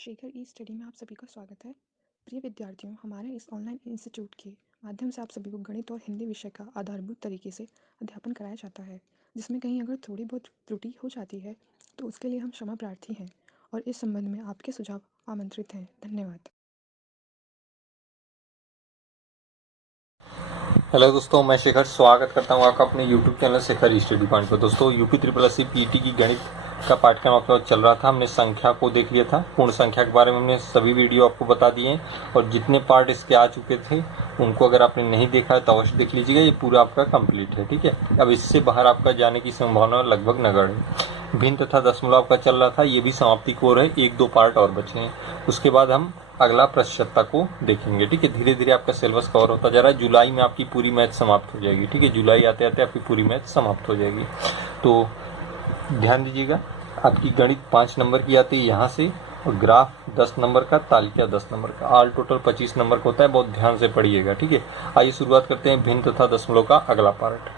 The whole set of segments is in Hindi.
शेखर ई स्टडी में आप सभी का स्वागत है। प्रिय विद्यार्थियों, हमारे इस ऑनलाइन इंस्टीट्यूट के माध्यम से आप सभी को गणित और हिंदी विषय का आधारभूत तरीके से अध्यापन कराया जाता है, जिसमें कहीं अगर थोड़ी बहुत त्रुटि हो जाती है तो उसके लिए हम क्षमा प्रार्थी हैं और इस संबंध में आपके सुझाव आमंत्रित हैं। धन्यवाद। हेलो दोस्तों, मैं शेखर स्वागत करता हूं आपका अपने YouTube channel Shekhar study point पर। दोस्तों, UP triple S C PT की गणित का पाठ्यक्रम आपका चल रहा था। हमने संख्या को देख लिया था, पूर्ण संख्या के बारे में हमने सभी वीडियो आपको बता दिए हैं और जितने पार्ट इसके आ चुके थे उनको अगर आपने नहीं देखा है तो अवश्य देख लीजिएगा। ये पूरा आपका कंप्लीट है, ठीक है। अब इससे बाहर आपका जाने की संभावना लगभग नगण्य है। भिन्न तथा दशमलव आपका चल रहा था, ये भी समाप्ति की ओर है। 1-2 पार्ट और बचे हैं, उसके बाद हम अगला प्रतिशतता को देखेंगे, ठीक है। धीरे धीरे आपका सिलेबस कवर होता जा रहा है। जुलाई में आपकी पूरी मैथ समाप्त हो जाएगी, ठीक है। जुलाई आते आते आपकी पूरी मैथ समाप्त हो जाएगी। तो ध्यान दीजिएगा, आपकी गणित 5 नंबर की आती है यहाँ से, और ग्राफ 10 नंबर का, तालिका 10 नंबर का, ऑल टोटल 25 नंबर का होता है। बहुत ध्यान से पढ़िएगा, ठीक है। आइए शुरुआत करते हैं भिन्न तथा दशमलव का अगला पार्ट।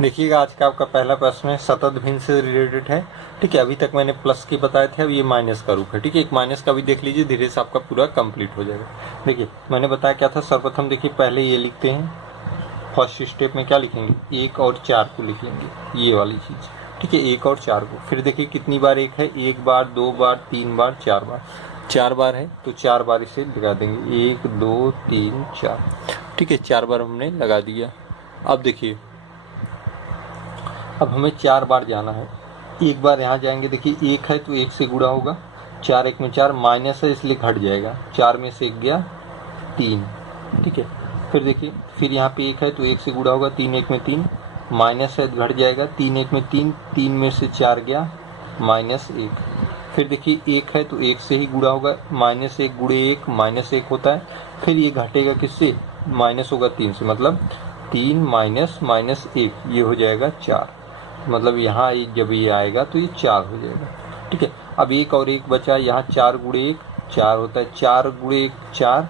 देखिएगा, आज का आपका पहला प्रश्न है, सतत भिन्न से रिलेटेड है, ठीक है। अभी तक मैंने प्लस के बताए थे, अब ये माइनस का रूप है, ठीक है। एक माइनस का भी देख लीजिए, धीरे से आपका पूरा कंप्लीट हो जाएगा। देखिए, मैंने बताया क्या था। सर्वप्रथम देखिए, पहले ये लिखते हैं, फर्स्ट स्टेप में क्या लिखेंगे, 1 और 4 को लिख लेंगे, ये वाली चीज, ठीक है। 1 और 4 को, फिर देखिए कितनी बार 1 है, 1 बार, 2 बार, 3 बार, 4 बार। 4 बार है तो 4 बार इसे लगा देंगे, 1 2 3 4, ठीक है। 4 बार हमने लगा दिया। अब देखिए, अब हमें 4 बार जाना है। एक बार यहाँ जाएंगे, देखिए 1 है तो 1 से गुणा होगा, 4 1 में 4, माइनस है इसलिए घट जाएगा, 4 में से 1 गया 3, ठीक है। फिर देखिए, फिर यहाँ पे 1 है तो 1 से गुणा होगा, 3 1 में 3, माइनस है घट जाएगा, 3 1 में 3, 3 में से 4 गया -1। फिर देखिए 1 है तो 1 से ही गुणा होगा, -1 गुणे 1 -1 होता है। फिर ये घटेगा किससे, माइनस होगा 3 से, मतलब 3 माइनस -1, ये हो जाएगा 4। मतलब यहाँ जब ये आएगा तो ये 4 हो जाएगा, ठीक है। अब 1 और 1 बचा, यहाँ 4 गुणे 1 4 होता है, 4 गुणे 1 4,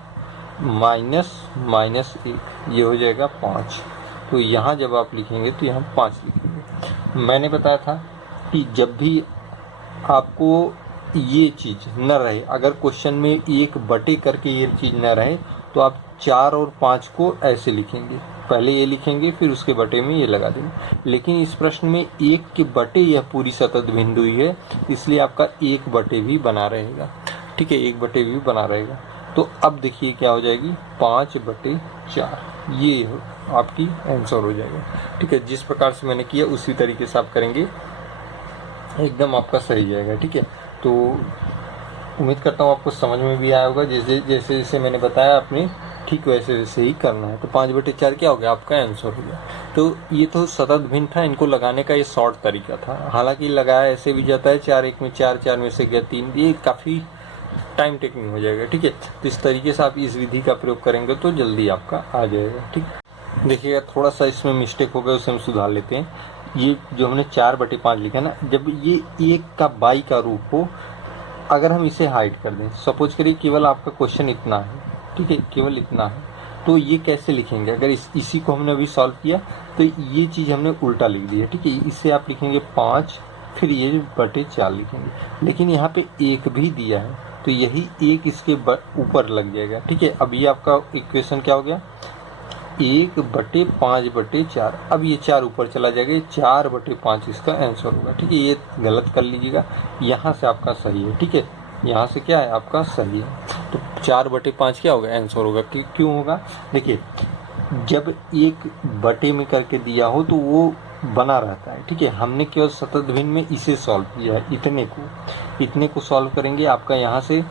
-1, ये हो जाएगा 5। तो यहाँ जब आप लिखेंगे तो यहाँ 5 लिखेंगे। मैंने बताया था कि जब भी आपको ये चीज न रहे, अगर क्वेश्चन में 1 बटे करके ये चीज न रहे तो आप 4 और 5 को ऐसे लिखेंगे, पहले ये लिखेंगे फिर उसके बटे में ये लगा देंगे। लेकिन इस प्रश्न में 1 के बटे यह पूरी सतत भिन्न हुई है, इसलिए आपका 1 बटे भी बना रहेगा, ठीक है। 1 बटे भी बना रहेगा। तो अब देखिए क्या हो जाएगी, 5/4, ये आपकी आंसर हो जाएगा, ठीक है। जिस प्रकार से मैंने किया उसी तरीके से आप करेंगे, एकदम आपका सही जाएगा, ठीक है। तो उम्मीद करता हूँ आपको समझ में भी आया होगा। जैसे जैसे मैंने बताया, आपने ठीक वैसे ही करना है। तो 5/4 क्या हो गया, आपका आंसर हो गया। तो ये तो सतत भिन्न था, इनको लगाने का ये शॉर्ट तरीका था। हालांकि लगाया ऐसे भी जाता है, 4 1 में 4, 4 में से गया 3, ये काफ़ी टाइम टेकिंग हो जाएगा, ठीक है। तो इस तरीके से आप इस विधि का प्रयोग करेंगे तो जल्दी आपका आ जाएगा, ठीक। देखिएगा, थोड़ा सा इसमें मिस्टेक हो गया, उसे हम सुधार लेते हैं। ये जो हमने 4/5 लिखा ना, जब ये 1 का बाई का रूप हो, अगर हम इसे हाइड कर दें, सपोज करिए केवल आपका क्वेश्चन इतना है, ठीक है, केवल इतना है, तो ये कैसे लिखेंगे। अगर इसी को हमने अभी सॉल्व किया तो ये चीज़ हमने उल्टा लिख दी है, ठीक है। इससे आप लिखेंगे 5, फिर ये बटे 4 लिखेंगे। लेकिन यहाँ पे 1 भी दिया है तो यही 1 इसके ऊपर लग जाएगा, ठीक है। अब ये आपका इक्वेशन क्या हो गया, 1/5/4। अब ये 4 ऊपर चला जाएगा, 4/5 इसका आंसर होगा, ठीक है। ये गलत कर लीजिएगा, यहाँ से आपका सही है, ठीक है। यहाँ से क्या है, आपका सही है। तो 4/5 क्या होगा, आंसर होगा। क्यों होगा, देखिए, जब 1 बटे में करके दिया हो तो वो बना रहता है, ठीक है। हमने केवल सतत भिन्न में इसे सॉल्व किया है, इतने को सॉल्व करेंगे। आपका यहाँ से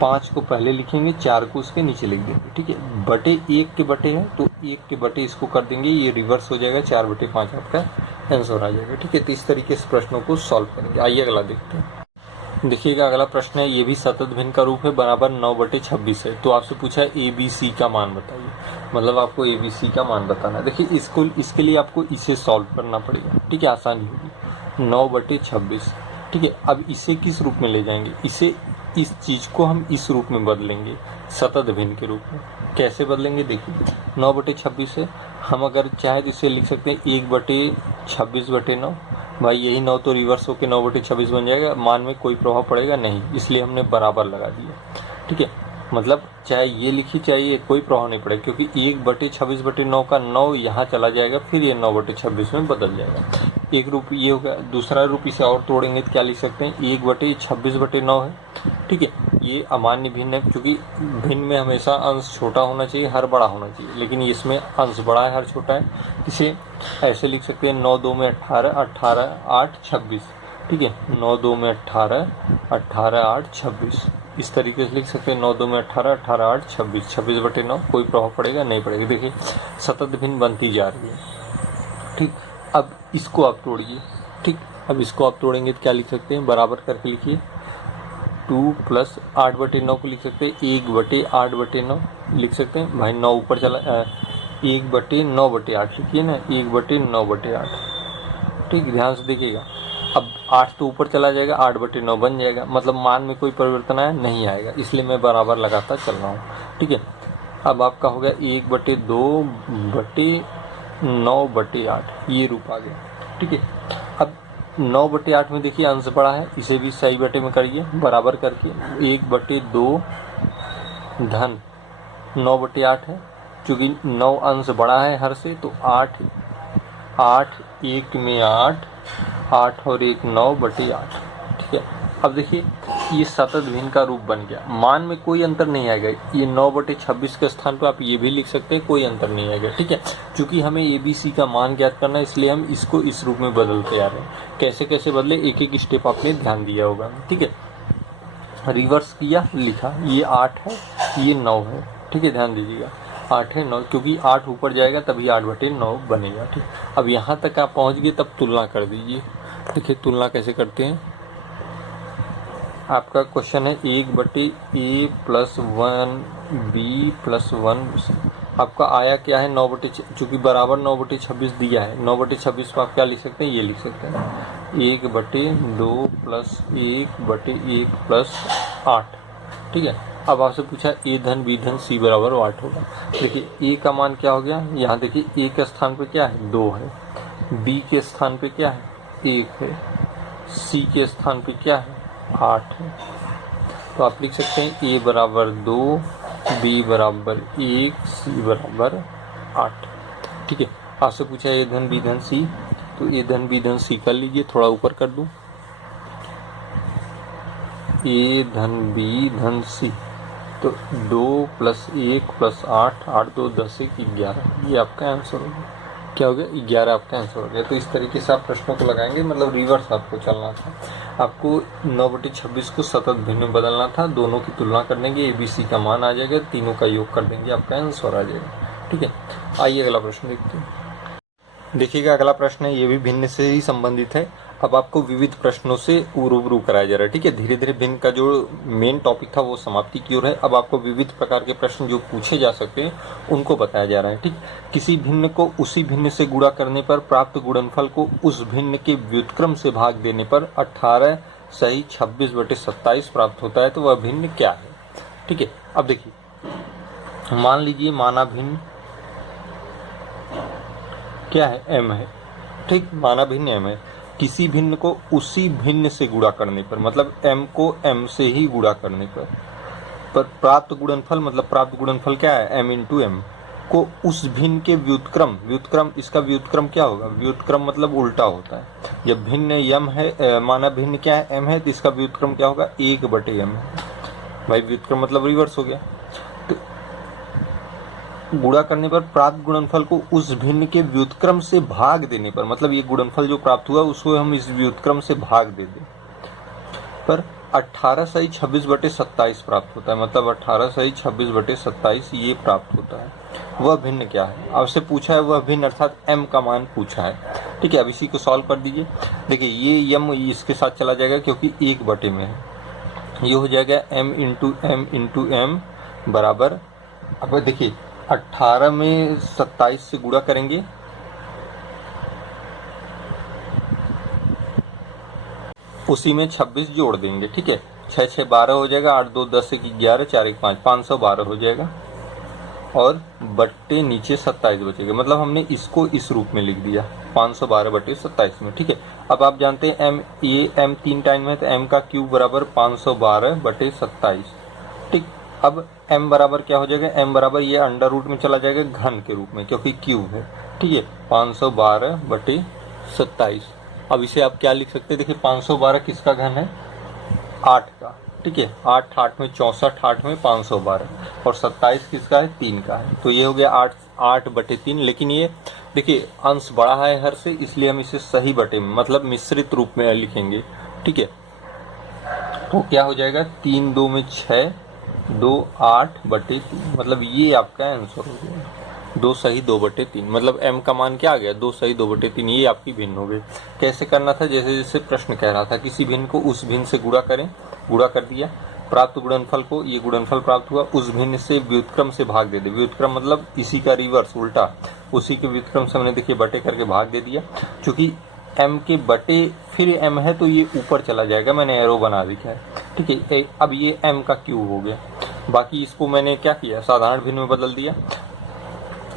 5 को पहले लिखेंगे, 4 को उसके नीचे लिख देंगे, ठीक है। बटे 1 के बटे है तो 1 के बटे इसको कर देंगे, ये रिवर्स हो जाएगा, 4/5 आपका आंसर आ जाएगा, ठीक है। तो इस तरीके से प्रश्नों को सॉल्व करेंगे। आइए अगला देखते हैं। देखिएगा, अगला प्रश्न है, ये भी सतत भिन्न का रूप है, बराबर 9/26 है। तो आपसे पूछा है ABC का मान बताइए, मतलब आपको ABC का मान बताना है। देखिए, इसके लिए आपको इसे सॉल्व करना पड़ेगा, ठीक है, आसानी होगी। 9/26, ठीक है। अब इसे किस रूप में ले जाएंगे, इस चीज को हम इस रूप में बदलेंगे, सतत भिन्न के रूप में। कैसे बदलेंगे, देखिए 9/26 है, हम अगर चाहे तो इसे लिख सकते हैं 1/26/9, भाई यही 9 तो रिवर्स होकर 9/26 बन जाएगा, मान में कोई प्रभाव पड़ेगा नहीं, इसलिए हमने बराबर लगा दिया। ठीक है, मतलब चाहे ये लिखी चाहे ये, कोई प्रभाव नहीं पड़ेगा, क्योंकि 1/26/9 का 9 यहाँ चला जाएगा, फिर ये 9/26 में बदल जाएगा। एक रूप ये हो गया। दूसरा रूप इसे और तोड़ेंगे तो क्या लिख सकते हैं, 1/26/9 है। ठीक है, ये अमान्य भिन्न है, क्योंकि भिन्न में हमेशा अंश छोटा होना चाहिए, हर बड़ा होना चाहिए, लेकिन इसमें अंश बड़ा है, हर छोटा है। इसे ऐसे लिख सकते हैं, 9 2 में 18, 18 8 26। ठीक है, 9 2 में 18, 18 8 26, इस तरीके से लिख सकते हैं। 9 2 में 18, 18 8 26, 26/9, कोई प्रभाव पड़ेगा नहीं पड़ेगा। देखिए सतत भिन्न बनती जा रही है। ठीक, अब इसको आप तोड़िए। ठीक, अब इसको आप तोड़ेंगे तो क्या लिख सकते हैं, बराबर करके लिखिए। 2 + 8/9 को लिख सकते हैं 1/8/9 लिख सकते हैं। भाई 9 ऊपर चला, 1/9/8 लिखिए ना, 1/9/8। ठीक, ध्यान से देखिएगा। अब 8 तो ऊपर चला जाएगा, 8/9 बन जाएगा, मतलब मान में कोई परिवर्तन आया नहीं आएगा, इसलिए मैं बराबर लगाता चल रहा हूँ। ठीक है, अब आपका हो गया 1/2/9/8, ये रूप आ गया। ठीक है, अब 9/8 में देखिए अंश बड़ा है, इसे भी सही बटे में करिए, बराबर करके 1/2 धन 9/8 है, चूंकि 9 अंश बड़ा है हर से, तो 8 8 1 में 8, 8 और 1 9/8। ठीक है, अब देखिए ये सतत भिन्न का रूप बन गया, मान में कोई अंतर नहीं आएगा। ये 9/26 के स्थान पर आप ये भी लिख सकते हैं, कोई अंतर नहीं आएगा। ठीक है, क्योंकि हमें ABC का मान ज्ञात करना है, इसलिए हम इसको इस रूप में बदलते आ रहे हैं। कैसे कैसे बदले, एक एक स्टेप आपने ध्यान दिया होगा। ठीक है, रिवर्स किया, लिखा, ये 8 है, ये 9 है। ठीक है, ध्यान दीजिएगा, 8 है 9, क्योंकि 8 ऊपर जाएगा तभी 8/9 बनेगा। ठीक, अब यहाँ तक आप पहुँच गए, तब तुलना कर दीजिए। देखिए तुलना कैसे करते हैं। आपका क्वेश्चन है 1/A + 1B + 1। आपका आया क्या है, 9 चूँकि बराबर 9/26 दिया है, 9/26 पर आप क्या लिख सकते हैं, ये लिख सकते हैं 1/2 + 1/1 + 8। ठीक है, अब आपसे पूछा A धन B धन C बराबर 8 होगा। देखिए A का मान क्या हो गया, यहाँ देखिए A के स्थान पे क्या है, 2 है, B के स्थान पे क्या है, 1 है, C के स्थान पे क्या है, 8 है। तो आप लिख सकते हैं A बराबर 2, B बराबर 1, C बराबर 8। ठीक है, आपसे पूछा A धन B धन C, तो A धन B धन C कर लीजिए, थोड़ा ऊपर कर दूं, A धन B धन C, तो 2 + 1 + 8, 8 2 10 1 11, ये आपका आंसर हो गया। क्या हो गया, 11 आपका आंसर हो गया। तो इस तरीके से आप प्रश्नों को लगाएंगे, मतलब रिवर्स आपको चलना था। आपको 9/26 को सतत भिन्न में बदलना था, दोनों की तुलना करने की, ABC का मान आ जाएगा, तीनों का योग कर देंगे, आपका आंसर आ जाएगा। ठीक है, आइए अगला प्रश्न देखते हैं। देखिएगा अगला प्रश्न है, ये भी भिन्न से ही संबंधित है। अब आपको विविध प्रश्नों से रूबरू कराया जा रहा है। ठीक है, धीरे धीरे भिन्न का जो मेन टॉपिक था वो समाप्ति की ओर है। अब आपको विविध प्रकार के प्रश्न जो पूछे जा सकते हैं उनको बताया जा रहा है। ठीक, किसी भिन्न को उसी भिन्न से गुणा करने पर प्राप्त गुणनफल को उस भिन्न के व्युत्क्रम से भाग देने पर 18 सही 26/27 प्राप्त होता है, तो वह भिन्न क्या है। ठीक है, अब देखिए मान लीजिए माना भिन्न क्या है, m है। ठीक, माना भिन्न m है, किसी भिन्न को उसी भिन्न से गुणा करने पर, मतलब m को m से ही गुणा करने पर प्राप्त गुणनफल, मतलब प्राप्त गुणनफल क्या है, m × m को उस भिन्न के व्युत्क्रम, इसका व्युत्क्रम क्या होगा, व्युत्क्रम मतलब उल्टा होता है। जब भिन्न m है, माना भिन्न क्या है, m है, तो इसका व्युत्क्रम क्या होगा, 1/m। भाई व्युत्क्रम मतलब रिवर्स हो गया। गुणा करने पर प्राप्त गुणनफल को उस भिन्न के व्युत्क्रम से भाग देने पर, मतलब ये गुणनफल जो प्राप्त हुआ उसको हम इस व्युत्क्रम से भाग दे दें, पर 18 सही 26/27 प्राप्त होता है, मतलब 18 सही 26/27 ये प्राप्त होता है। वह भिन्न क्या है, आपसे पूछा है वह भिन्न, अर्थात m का मान पूछा है। ठीक है, अब इसी को सॉल्व कर दीजिए। देखिए ये m इसके साथ चला जाएगा क्योंकि 1/में है, ये हो जाएगा m × m बराबर, अब देखिए 18 में 27 से गुणा करेंगे, उसी में 26 जोड़ देंगे। ठीक है, 6 6 12 हो जाएगा, 8 2 10 1 11, 4 1 5, 512 हो जाएगा, और बट्टे नीचे 27 बचेगा, मतलब हमने इसको इस रूप में लिख दिया। 512/27 में। ठीक है, अब आप जानते हैं m, ये m 3 टाइम है तो m का क्यूब बराबर 512/27। ठीक, अब m बराबर क्या हो जाएगा, m बराबर ये अंडर रूट में चला जाएगा घन के रूप में क्योंकि क्यूब है। ठीक है, 512/27। अब इसे आप क्या लिख सकते हैं, देखिए 512 किसका घन है, 8 का। ठीक है, 8 8 में 64, 8 में 512, और 27 किसका है, 3 का है। तो ये हो गया 8/3। लेकिन ये देखिए अंश बड़ा है हर से, इसलिए हम इसे सही बटे में मतलब मिश्रित रूप में लिखेंगे। ठीक है, तो क्या हो जाएगा, 3 2 में 6, 2 8/3, मतलब ये आपका आंसर हो गया। 2 सही 2/3, मतलब m का मान क्या आ गया, 2 सही 2/3। ये आपकी भिन्न हो गई। कैसे करना था, जैसे जैसे प्रश्न कह रहा था, किसी भिन्न को उस भिन्न से गुणा करें, गुणा कर दिया, प्राप्त गुणनफल को, ये गुणनफल प्राप्त हुआ, उस भिन्न से व्युत्क्रम से भाग दे दे। व्युत्क्रम मतलब इसी का रिवर्स, उल्टा, उसी के व्युत्क्रम से हमने देखिए बटे करके भाग दे दिया। चूंकि m के बटे फिर m है तो ये ऊपर चला जाएगा, मैंने एरो बना दिया है। ठीक है, अब ये m का क्यूब हो गया। बाकी इसको मैंने क्या किया, साधारण भिन्न में बदल दिया।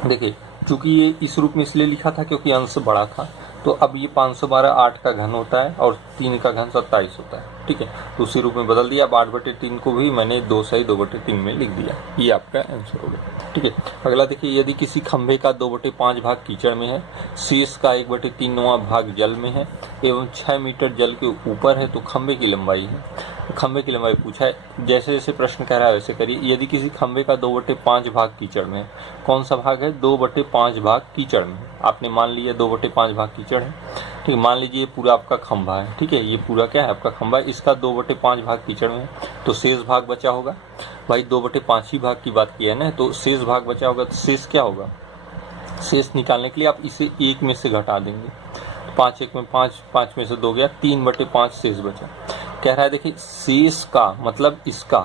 देखिए चूंकि ये इस रूप में इसलिए लिखा था क्योंकि अंश बड़ा था, तो अब ये 512 8 का घन होता है और 3 का घन 27 होता है। ठीक है, तो उसी रूप में बदल दिया। अब 8/3 को भी मैंने 2 सही 2/3 में लिख दिया। ये आपका आंसर हो गया। ठीक है, अगला देखिए, यदि किसी खंभे का 2/5 भाग कीचड़ में है, शेष का 1/3वां भाग जल में है एवं 6 मीटर जल के ऊपर है, तो खंभे की लंबाई है। खंभे की लंबाई पूछा है, जैसे जैसे प्रश्न कह रहा है वैसे करिए। यदि किसी खंभे का 2/5 भाग कीचड़ में है, कौन सा भाग है, 2/5 भाग कीचड़ में। आपने मान लिया 2/5 भाग कीचड़ है। ठीक है, मान लीजिए ये पूरा आपका खंभा है। ठीक है, ये पूरा क्या है, आपका खंभा है, इसका 2/5 भाग कीचड़ में है, तो शेष भाग बचा होगा। भाई 2/5 ही भाग की बात की है ना, तो शेष भाग बचा होगा, तो शेष क्या होगा, शेष निकालने के लिए आप इसे 1 में से घटा देंगे। 5 1 में 5, 5 में से 2 गया, 3/5 शेष बचा। कह रहा है देखिए, शेष का मतलब इसका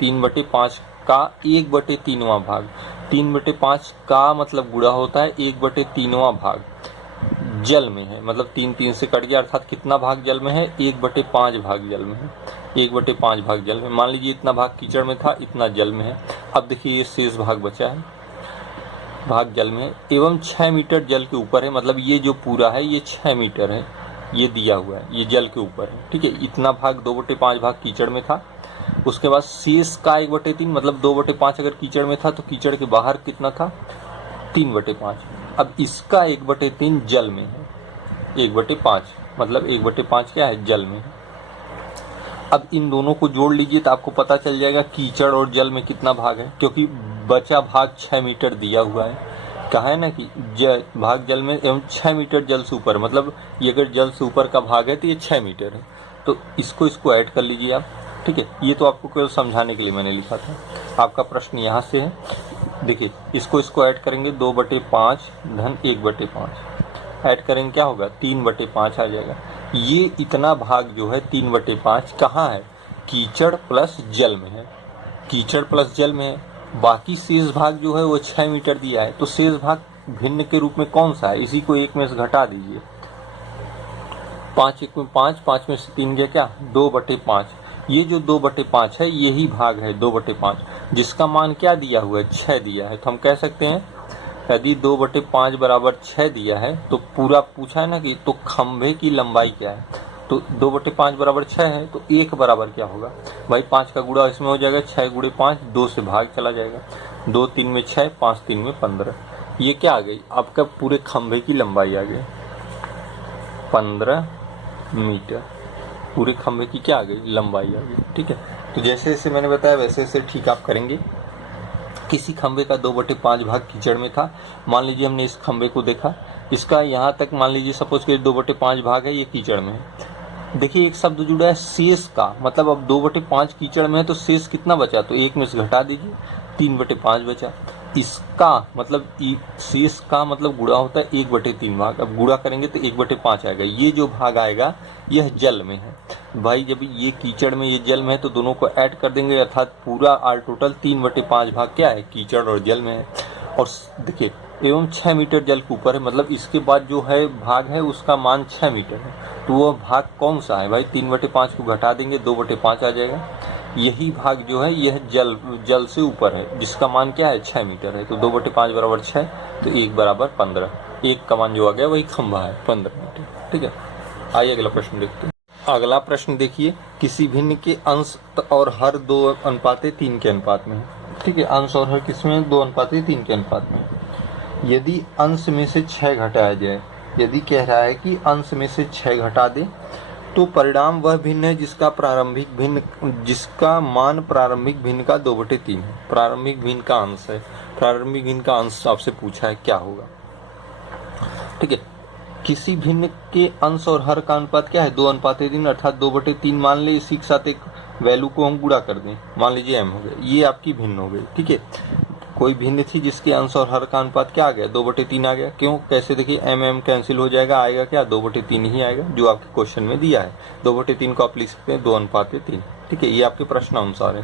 3/5 का 1/3वां भाग, 3/5 का मतलब गुणा होता है 1/3वां भाग जल में है, मतलब 3 3 से कट गया, अर्थात कितना भाग जल में है, 1/5 भाग जल में है। 1/5 भाग जल में, मान लीजिए इतना भाग कीचड़ में था, इतना जल में है। अब देखिए ये शेष भाग बचा है, भाग जल में है एवं 6 मीटर जल के ऊपर है, मतलब ये जो पूरा है ये 6 मीटर है, ये दिया हुआ है, ये जल के ऊपर है। ठीक है, इतना भाग 2/5 भाग कीचड़ में था। उसके बाद शेष का 1/3, मतलब 2/5 अगर कीचड़ में था तो कीचड़ के बाहर कितना था, 3/5। अब इसका 1/3 जल में है, 1/5 मतलब 1/5 क्या है, जल में है। अब इन दोनों को जोड़ लीजिए तो आपको पता चल जाएगा कीचड़ और जल में कितना भाग है, क्योंकि बचा भाग 6 मीटर दिया हुआ है। कहा है ना कि भाग जल में एवं 6 मीटर जल से ऊपर, मतलब ये अगर जल से ऊपर का भाग है तो ये 6 मीटर है। तो इसको ऐड कर लीजिए आप। ठीक है, ये तो आपको केवल समझाने के लिए मैंने लिखा था। आपका प्रश्न यहाँ से है, देखिए इसको ऐड करेंगे, 2/5 धन 1/5 ऐड करेंगे, क्या होगा, 3/5 आ जाएगा। ये इतना भाग जो है 3/5 कहाँ है, कीचड़ प्लस जल में है, कीचड़ प्लस जल में है। बाकी शेष भाग जो है वो 6 मीटर दिया है, तो शेष भाग भिन्न के रूप में कौन सा है, इसी को 1 में से घटा दीजिए। 5 1 में 5, 5 में से 3 गया क्या, 2/5। ये जो 2/5 है यही भाग है 2/5, जिसका मान क्या दिया हुआ है, 6 दिया है। तो हम कह सकते हैं यदि 2/5 बराबर 6 दिया है तो पूरा पूछा है ना कि तो खंभे की लंबाई क्या है, तो 2/5 बराबर 6 है, तो 1 बराबर क्या होगा भाई, 5 का गुणा इसमें हो जाएगा, 6 गुणे 5, 2 से भाग चला जाएगा, 2 3 में 6, 5 3 में 15। ये क्या आ गई, आपका पूरे खंभे की लंबाई आ गई 15 मीटर, पूरे खंभे की क्या आ गई, लंबाई आ गई। ठीक है, तो जैसे जैसे मैंने बताया वैसे वैसे ठीक आप करेंगे। किसी खंभे का 2/5 भाग कीचड़ में था, मान लीजिए हमने इस खंभे को देखा, इसका यहाँ तक मान लीजिए सपोज कि 2/5 भाग है, ये कीचड़ में है। देखिए एक शब्द जुड़ा है शेष का, मतलब अब 2/5 कीचड़ में है तो शेष कितना बचा, तो 1 में से घटा दीजिए, 3/5 बचा। इसका मतलब शेष का मतलब गुणा होता है 1/3 भाग, अब गुणा करेंगे तो 1/5 आएगा। ये जो भाग आएगा यह जल में है भाई, जब ये कीचड़ में ये जल में है तो दोनों को ऐड कर देंगे, अर्थात पूरा आर टोटल 3/5 भाग क्या है, कीचड़ और जल में है। और देखिए एवं 6 मीटर जल के ऊपर है, मतलब इसके बाद जो है भाग है उसका मान 6 मीटर है, तो वह भाग कौन सा है भाई, 3/5 को घटा देंगे 2/5 आ जाएगा। यही भाग जो है यह जल से ऊपर है, जिसका मान क्या है, 6 मीटर है, तो 2/5 बराबर 6, तो 1 बराबर 15। 1 का मान जो आ गया वही खंभा है 15 मीटर। ठीक है, आइए अगला प्रश्न देखते हैं। अगला प्रश्न देखिए, किसी भिन्न के अंश और हर 2:3 के अनुपात में है। ठीक है, अंश और हर किसमें 2:3 के अनुपात में है। यदि अंश में से 6 घटाया जाए, यदि कह रहा है कि अंश में से 6 घटा दे तो परिणाम वह भिन्न है जिसका मान प्रारंभिक भिन्न का 2/3 है। प्रारंभिक भिन्न का अंश है, प्रारंभिक भिन्न का अंश आपसे पूछा है, क्या होगा। ठीक है, किसी भिन्न के अंश और हर का अनुपात क्या है 2:3, अर्थात 2/3 मान ले, इसी के साथ एक वैल्यू को हम गुणा कर दें, मान लीजिए m हो गया, ये आपकी भिन्न हो गई। ठीक है, कोई भिन्न थी जिसके अंश और हर का अनुपात क्या आ गया 2/3 आ गया। क्यों, कैसे, देखिए m कैंसिल हो जाएगा, आएगा क्या 2/3 ही आएगा जो आपके क्वेश्चन में दिया है। 2/3 को आप लिख सकते हैं 2:3। ठीक है, ये आपके प्रश्न अनुसार है,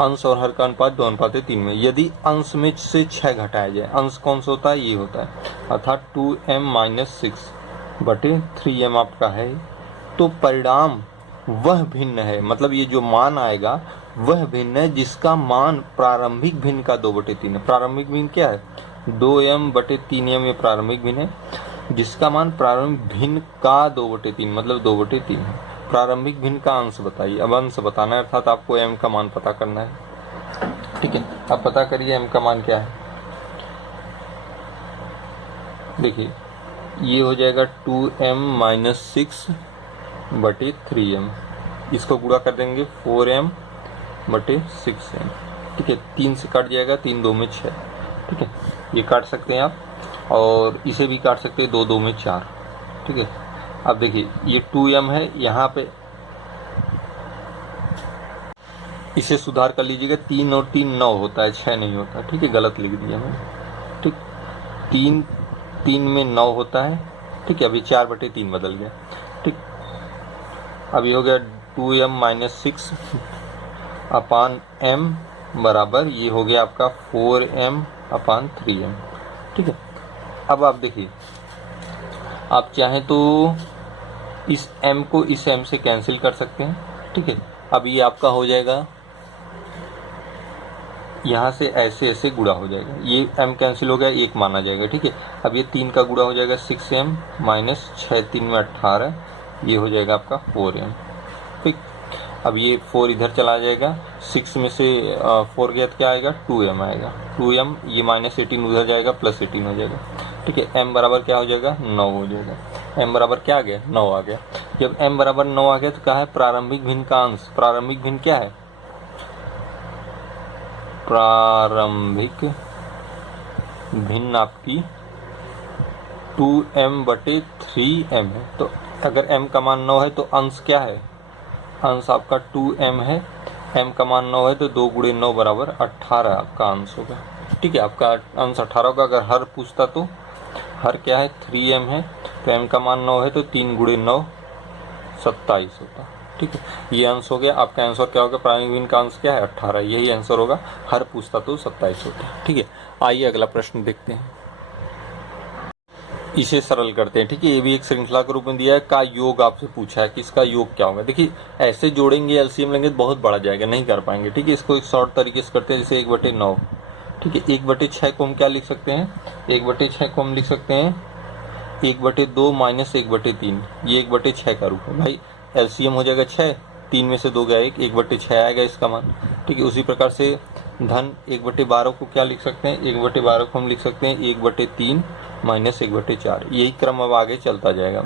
अंश और हर का अनुपात 2:3 में। यदि अंश में से 6 घटाया जाए, अंश कौन सा होता है, ये होता है, अर्थात 2m-6/3m आपका है, तो परिणाम वह भिन्न है, मतलब ये जो मान आएगा वह भिन्न है जिसका मान प्रारंभिक भिन्न का 2/3 है। प्रारंभिक भिन्न क्या है 2m/3m, ये प्रारंभिक भिन्न है जिसका मान प्रारंभिक भिन्न का 2/3 मतलब 2/3 है। प्रारंभिक भिन्न का अंश बताइए, अब अंश बताना है, अर्थात आपको m का मान पता करना है। ठीक है, अब पता करिए m का मान क्या है। देखिए ये हो जाएगा 2m-6/3m, इसको गुणा कर देंगे 4m/6m। ठीक है, 3 से कट जाएगा, 3 2 में 6। ठीक है, ये काट सकते हैं आप, और इसे भी काट सकते हैं, 2 2 में 4। ठीक है, अब देखिए ये 2m है, यहाँ पे इसे सुधार कर लीजिएगा, 3 और 3 9 होता है, 6 नहीं होता। ठीक है, गलत लिख दिया मैंने। ठीक, 3 में 9 होता है। ठीक है, अभी 4/3 बदल गया। ठीक, अभी हो गया 2m-6/m बराबर, ये हो गया आपका 4m/3m। ठीक है, अब आप देखिए, आप चाहें तो इस m को इस m से कैंसिल कर सकते हैं। ठीक है, अब ये आपका हो जाएगा, यहाँ से ऐसे ऐसे गुणा हो जाएगा, ये m कैंसिल हो गया, 1 माना जाएगा। ठीक है, अब ये 3 का गुणा हो जाएगा 6m-6 3 में 18, ये हो जाएगा आपका 4m। ठीक, अब ये 4 इधर चला जाएगा, 6 में से 4 गया तो क्या आएगा 2m आएगा, 2m, ये -18 उधर जाएगा, +18 हो जाएगा। ठीक है, m बराबर क्या हो जाएगा 9 हो जाएगा। m बराबर क्या आ गया 9 आ गया। जब m बराबर 9 आ गया तो क्या है प्रारंभिक भिन्न का अंश, प्रारंभिक भिन्न क्या है, प्रारंभिक भिन्न आपकी 2m/3m है। तो अगर m का मान 9 है तो अंश क्या है, अंश आपका 2m है, m का मान 9 है तो 2 × 9 = 18 आपका अंश होगा। ठीक है, आपका अंश 18 होगा। अगर हर पूछता तो हर क्या है 3m है, तो m का मान 9 है तो 3 × 9 27 होता। ठीक है, ये आंसर हो गया। आपका आंसर क्या होगा, प्रारंभिक भिन्न का अंश क्या है 18, यही आंसर होगा। हर पूछता तो 27 होता है। ठीक है, आइए अगला प्रश्न देखते हैं, इसे सरल करते हैं। ठीक है, ये भी एक श्रृंखला के रूप में दिया है, का योग आपसे पूछा है कि इसका योग क्या होगा। देखिए ऐसे जोड़ेंगे, एलसीएम लेंगे तो बहुत बढ़ जाएगा, नहीं कर पाएंगे। ठीक है, इसको एक शॉर्ट तरीके से करते हैं, जैसे 1/9। ठीक है, 1/6 को हम क्या लिख सकते हैं, 1/6 को हम लिख सकते हैं 1/2 - 1/3, ये 1/6 का रूप है। भाई एलसीएम हो जाएगा 6, 3 में से 2 गया 1, 1/6 आएगा इसका मान। ठीक है, उसी प्रकार से धन 1/12 को क्या लिख सकते हैं, 1/12 को हम लिख सकते हैं 1/3 - 1/4। यही क्रम अब आगे चलता जाएगा।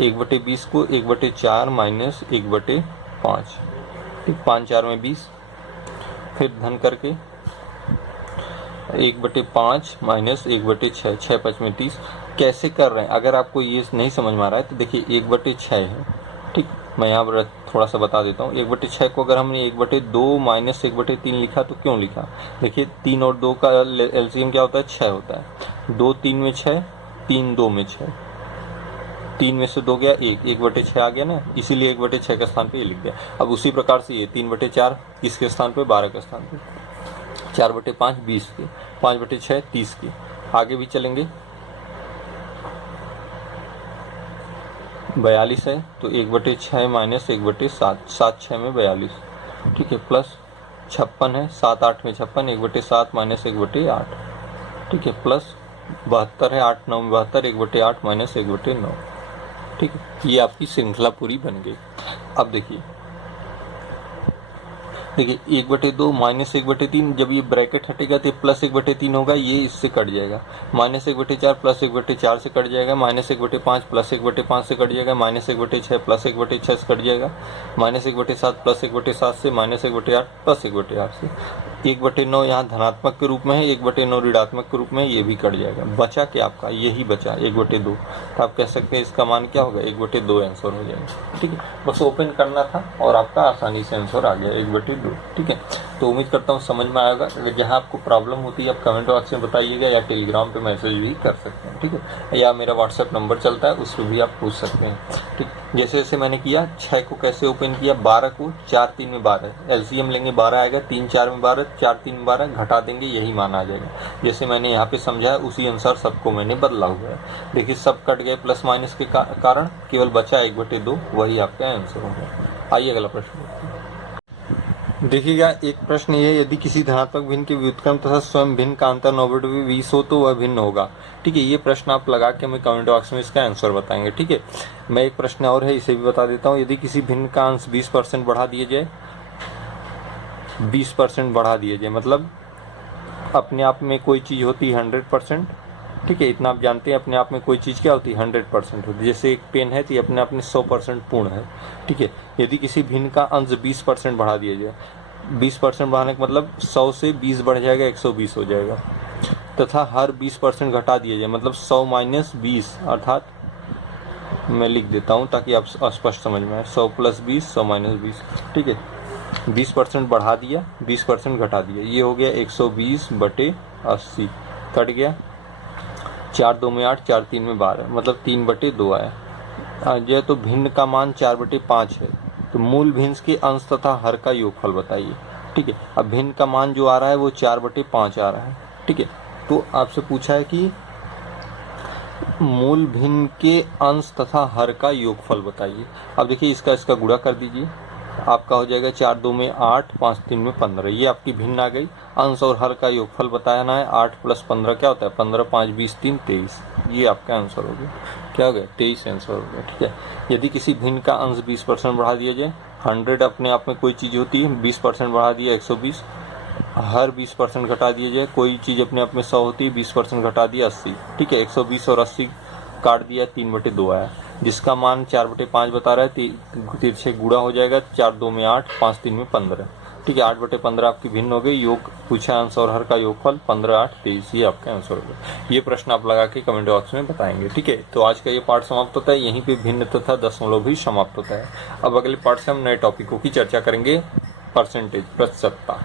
1/20 को 1/4 - 1/5। ठीक, 5 4 में 20, फिर धन करके 1/5 - 1/6, 6 5 में 30। कैसे कर रहे हैं, अगर आपको ये नहीं समझ में आ रहा है तो देखिए 1/6 है। ठीक, मैं यहाँ पर थोड़ा सा बता देता हूँ। 1/6 को अगर हमने 1/2 - 1/3 लिखा तो क्यों लिखा, देखिए 3 और 2 का एलसीएम क्या होता है 6 होता है। 2 3 में 6, 3 2 में 6, 3 में से 2 गया 1, 1/6 आ गया ना, इसीलिए 1/6 के स्थान पे ये लिख दिया। अब उसी प्रकार से ये 3/4 किसके स्थान पे, 12 के स्थान पे, 4/5 20 के, 5/6 30 के। आगे भी चलेंगे, 42 है तो 1/6 - 1/7, 7 6 में 42। ठीक है, प्लस 56 है, 7 8 में 56, 1/7 - 1/8। ठीक है, प्लस 72 है, 8 9 72, 1/8 माइनस 1/9। ठीक है, ये आपकी श्रृंखला पूरी बन गई। अब देखिए 1/2 माइनस 1/3, जब ये ब्रैकेट हटेगा तो प्लस 1/3 होगा, ये इससे कट जाएगा। माइनस 1/4 प्लस 1/4 से कट जाएगा। माइनस 1/5 प्लस 1/5 से कट जाएगा। माइनस 1/6 प्लस 1/6 से कट जाएगा। माइनस 1/7 प्लस 1/7 से, माइनस 1/8 प्लस 1/8 से। 1/9 यहाँ धनात्मक के रूप में है, 1/9 ऋणात्मक के रूप में, ये भी कट जाएगा। बचा क्या आपका, यही बचा 1/2। तो आप कह सकते हैं इसका मान क्या होगा, 1/2 आंसर हो जाएगा। ठीक है, बस ओपन करना था और आपका आसानी से आंसर आ गया 1/2। ठीक है, तो उम्मीद करता हूँ समझ में आएगा। अगर जहाँ आपको प्रॉब्लम होती है आप कमेंट बॉक्स में बताइएगा, या टेलीग्राम पे मैसेज भी कर सकते हैं। ठीक है, या मेरा व्हाट्सएप नंबर चलता है, उस पर भी आप पूछ सकते हैं। ठीक, जैसे जैसे मैंने किया 6 को कैसे ओपन किया, 12 को 4 3 में 12, एलसीएम लेंगे 12 आएगा, 3 4 में 12, 4 3 में 12, घटा देंगे यही मान आ जाएगा। जैसे मैंने यहाँ पे समझाया उसी अनुसार सबको मैंने बदला हुआ है। देखिए सब कट गए प्लस माइनस के कारण, केवल बचा 1/2, वही आपका आंसर होगा। आइए अगला प्रश्न देखिएगा। एक प्रश्न ये, यदि किसी धनात्मक भिन्न के व्युत्क्रम तथा स्वयं भिन्न का अंतर 9/20 हो तो वह भिन्न होगा। ठीक है, ये प्रश्न आप लगा के हमें कमेंट बॉक्स में इसका आंसर बताएंगे। ठीक है, मैं एक प्रश्न और है, इसे भी बता देता हूँ। यदि किसी भिन्न का अंश 20% बढ़ा दिया जाए, 20% बढ़ा दिया जाए, मतलब अपने आप में कोई चीज़ होती है 100%। ठीक है, इतना आप जानते हैं, अपने आप में कोई चीज़ क्या होती है 100% होती है। जैसे एक पेन है तो ये अपने आप में 100% पूर्ण है। ठीक है, यदि किसी भिन्न का अंश 20% बढ़ा दिया जाए, 20% बढ़ाने का मतलब 100 से 20 बढ़ जाएगा, 120 हो जाएगा। तथा हर 20% घटा दिया जाए, मतलब 100 माइनस 20, अर्थात मैं लिख देता हूँ ताकि आप स्पष्ट समझ में आए, 100 प्लस 20, 100 माइनस 20। ठीक है, 20% बढ़ा दिया, 20% घटा दिया, ये हो गया 120/80, कट गया। 4 2 में 8, 4 3 में 12, मतलब 3/2 आया। जो तो भिन्न का मान 4/5 है, तो मूल भिन्न के अंश तथा हर का योगफल बताइए। ठीक है, अब भिन्न का मान जो आ रहा है वो 4/5 आ रहा है। ठीक है, तो आपसे पूछा है कि मूल भिन्न के अंश तथा हर का योगफल बताइए। अब देखिए इसका गुणा कर दीजिए, आपका हो जाएगा 4 2 में 8, 5 3 में 15, ये आपकी भिन्न आ गई। अंश और हर का योगफल बताना है, 8 प्लस 15 क्या होता है, 15 5 20 3 23, ये आपका आंसर हो गया। क्या हो गया, 23 आंसर हो गया। ठीक है, यदि किसी भिन्न का अंश 20% बढ़ा दिया जाए, 100 अपने आप में कोई चीज़ होती है, 20% बढ़ा दिया 120, हर 20% घटा दिया जाए, कोई चीज़ अपने आप में 100 होती है, 20% घटा दिया 80। ठीक है, 120 और 80 काट दिया, 3/2 आया, जिसका मान 4/5 बता रहा है। तिरछे गुणा हो जाएगा, 4 2 में 8, 5 3 में 15। ठीक है, 8/15 आपकी भिन्न हो गई। योग पूछा अंश और हर का योगफल 15 8 23, ये आपका आंसर होगा। ये प्रश्न आप लगा के कमेंट बॉक्स में बताएंगे। ठीक है, तो आज का ये पार्ट समाप्त होता है, यहीं पे भिन्न तथा दशमलव भी समाप्त होता है। अब अगले पार्ट से हम नए टॉपिकों की चर्चा करेंगे, परसेंटेज, प्रतिशतता।